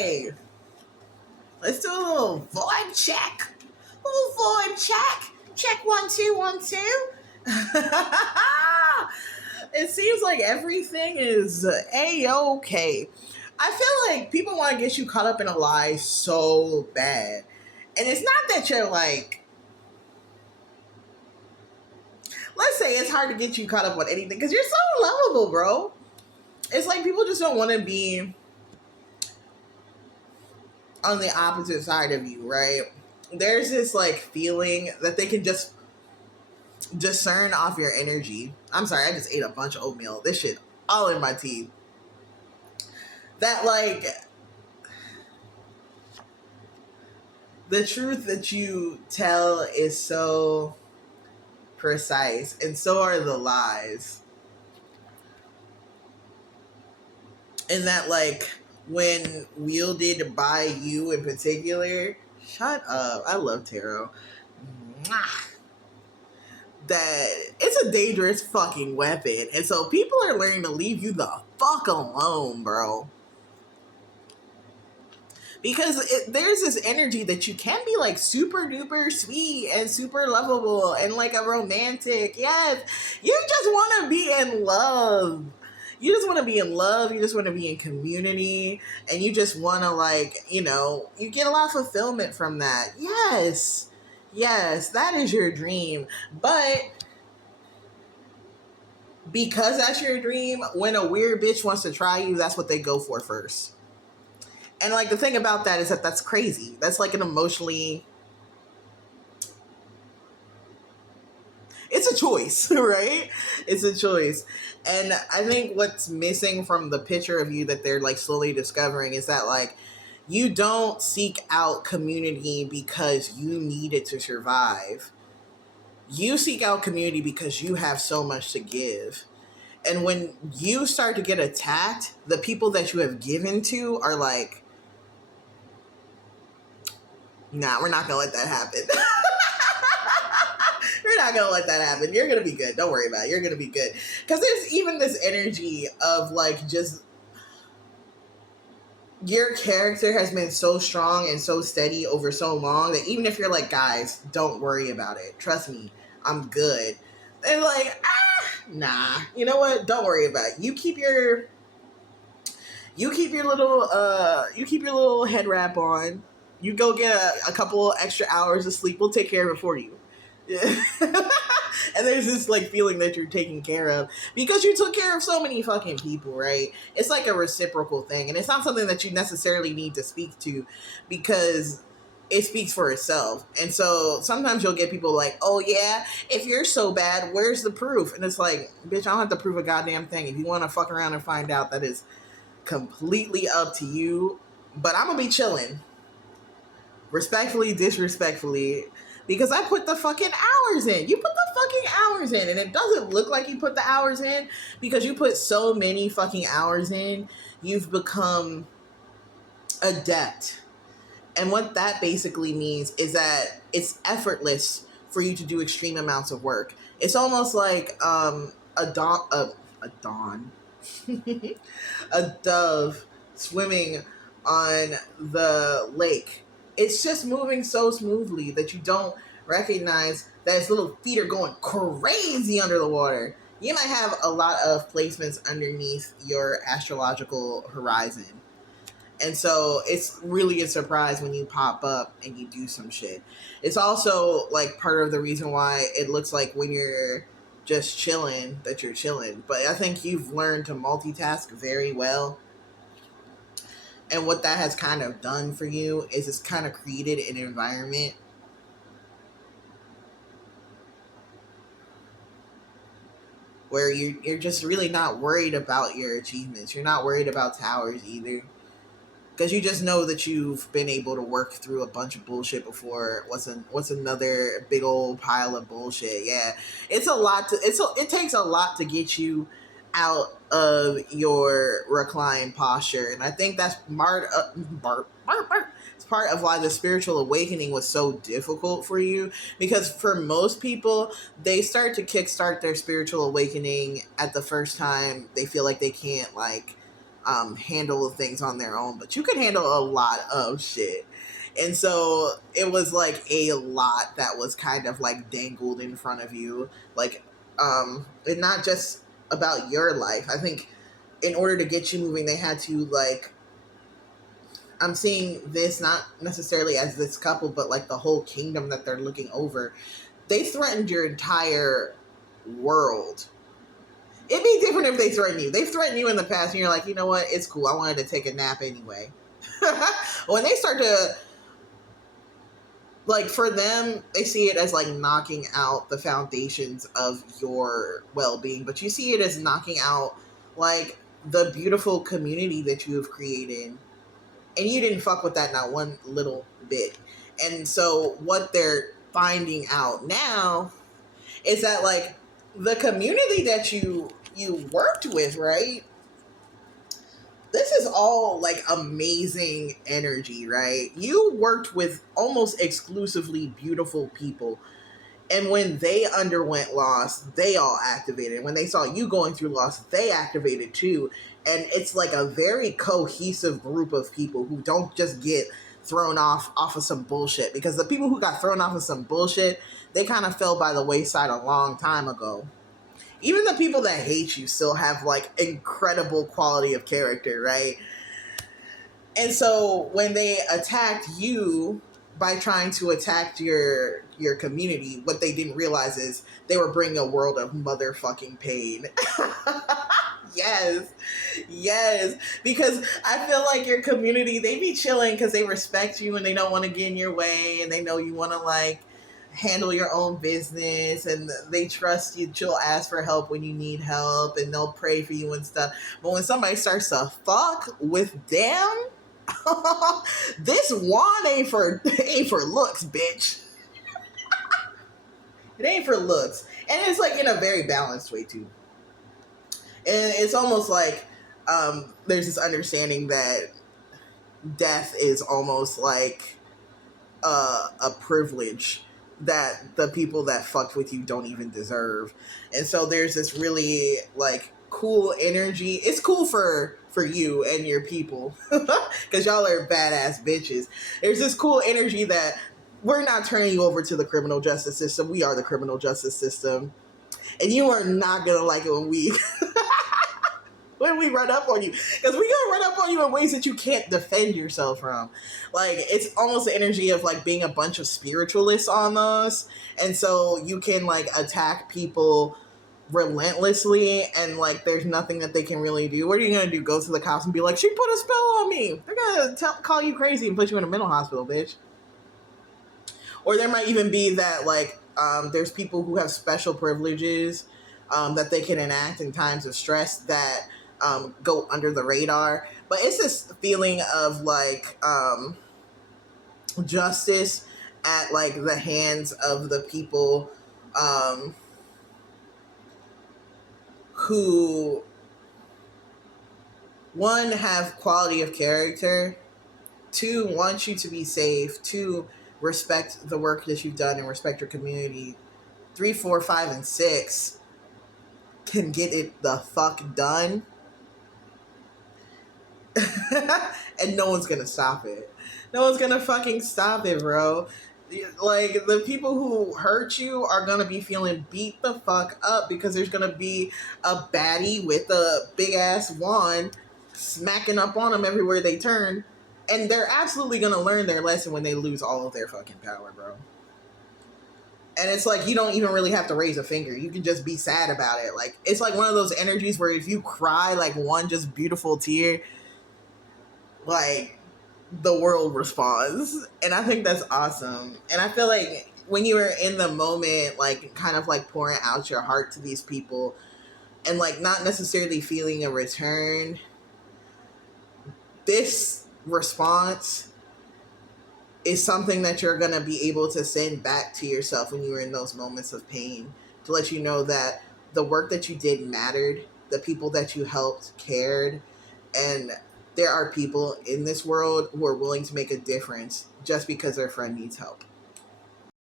Okay. Let's do a little vibe check. Little vibe check. Check 1 2 1 2. It seems like everything is a-okay. I feel like people want to get you caught up in a lie so bad. And it's not that you're like, let's say it's hard to get you caught up on anything because you're so lovable, bro. It's like people just don't want to be on the opposite side of you, right? There's this like feeling that they can just discern off your energy. I'm sorry, I just ate a bunch of oatmeal. This shit all in my teeth. That like the truth that you tell is so precise, and so are the lies. And that like when wielded by you in particular, shut up. I love tarot. That it's a dangerous fucking weapon. And so people are learning to leave you the fuck alone, bro. Because there's this energy that you can be like super duper sweet and super lovable and like a romantic. Yes, you just want to be in love. You just want to be in love. You just want to be in community. And you just want to like, you get a lot of fulfillment from that. Yes. Yes, that is your dream. But because that's your dream, when a weird bitch wants to try you, that's what they go for first. And like the thing about that is that that's crazy. That's like an emotionally, it's a choice, right? It's a choice. And I think what's missing from the picture of you that they're like slowly discovering is that like you don't seek out community because you need it to survive. You seek out community because you have so much to give. And when you start to get attacked, the people that you have given to are like, nah, we're not going to let that happen. We're not going to let that happen. You're going to be good. Don't worry about it. You're going to be good. Because there's even this energy of like just your character has been so strong and so steady over so long that even if you're like, guys, don't worry about it. Trust me, I'm good. They're like, nah. You know what? Don't worry about it. You keep your little head wrap on. You go get a couple extra hours of sleep. We'll take care of it for you. And there's this like feeling that you're taken care of because you took care of so many fucking people, right? It's like a reciprocal thing, and it's not something that you necessarily need to speak to because it speaks for itself. And so sometimes you'll get people like, oh yeah, if you're so bad, where's the proof? And it's like, bitch, I don't have to prove a goddamn thing. If you want to fuck around and find out, that is completely up to you. But I'm gonna be chilling, respectfully, disrespectfully, because I put the fucking hours in. You put the fucking hours in, and it doesn't look like you put the hours in because you put so many fucking hours in. You've become adept. And what that basically means is that it's effortless for you to do extreme amounts of work. It's almost like a dove swimming on the lake. It's just moving so smoothly that you don't recognize that its little feet are going crazy under the water. You might have a lot of placements underneath your astrological horizon. And so it's really a surprise when you pop up and you do some shit. It's also like part of the reason why it looks like when you're just chilling that you're chilling. But I think you've learned to multitask very well. And what that has kind of done for you is it's kind of created an environment where you're just really not worried about your achievements. You're not worried about towers either. Because you just know that you've been able to work through a bunch of bullshit before. What's another big old pile of bullshit? Yeah, it's a lot it takes a lot to get you out of your reclined posture, and I think that's it's part of why the spiritual awakening was so difficult for you. Because for most people, they start to kickstart their spiritual awakening at the first time they feel like they can't like handle things on their own, but you can handle a lot of shit. And so it was like a lot that was kind of like dangled in front of you. Like, and not just about your life. I think in order to get you moving, they had to like, I'm seeing this not necessarily as this couple, but like the whole kingdom that they're looking over. They threatened your entire world. It'd be different if they threatened you. They've threatened you in the past, and you're like, you know what? It's cool. I wanted to take a nap anyway. When they start to, like, for them, they see it as like knocking out the foundations of your well-being, but you see it as knocking out like the beautiful community that you have created, and you didn't fuck with that not one little bit. And so what they're finding out now is that like the community that you worked with, right? This is all like amazing energy, right? You worked with almost exclusively beautiful people. And when they underwent loss, they all activated. When they saw you going through loss, they activated too. And it's like a very cohesive group of people who don't just get thrown off of some bullshit. Because the people who got thrown off of some bullshit, they kind of fell by the wayside a long time ago. Even the people that hate you still have like incredible quality of character, right? And so when they attacked you by trying to attack your community, what they didn't realize is they were bringing a world of motherfucking pain. Yes, yes, because I feel like your community, they be chilling because they respect you and they don't want to get in your way, and they know you want to like handle your own business, and they trust you. You'll ask for help when you need help, and they'll pray for you and stuff. But when somebody starts to fuck with them, this wand ain't for looks, bitch. It ain't for looks, and it's like in a very balanced way too. And it's almost like there's this understanding that death is almost like a privilege that the people that fucked with you don't even deserve. And so there's this really like cool energy. It's cool for you and your people because y'all are badass bitches. There's this cool energy that we're not turning you over to the criminal justice system. We are the criminal justice system, and you are not gonna like it when we when we run up on you, because we gonna run up on you in ways that you can't defend yourself from. Like, it's almost the energy of like being a bunch of spiritualists almost, and so you can like attack people relentlessly, and like there's nothing that they can really do. What are you gonna do? Go to the cops and be like, she put a spell on me? They're gonna call you crazy and put you in a mental hospital, bitch. Or there might even be that like there's people who have special privileges that they can enact in times of stress that go under the radar. But it's this feeling of like justice at like the hands of the people who, one, have quality of character, two, want you to be safe, two, respect the work that you've done and respect your community, 3, 4, 5, and 6 can get it the fuck done. And no one's gonna stop it. No one's gonna fucking stop it, bro. Like, the people who hurt you are gonna be feeling beat the fuck up because there's gonna be a baddie with a big ass wand smacking up on them everywhere they turn, and they're absolutely gonna learn their lesson when they lose all of their fucking power, bro. And it's like, you don't even really have to raise a finger. You can just be sad about it. Like, it's like one of those energies where if you cry like one just beautiful tear, like, the world responds. And I think that's awesome. And I feel like when you were in the moment, like kind of like pouring out your heart to these people and like not necessarily feeling a return, this response is something that you're going to be able to send back to yourself when you were in those moments of pain, to let you know that the work that you did mattered, the people that you helped cared, and there are people in this world who are willing to make a difference just because their friend needs help.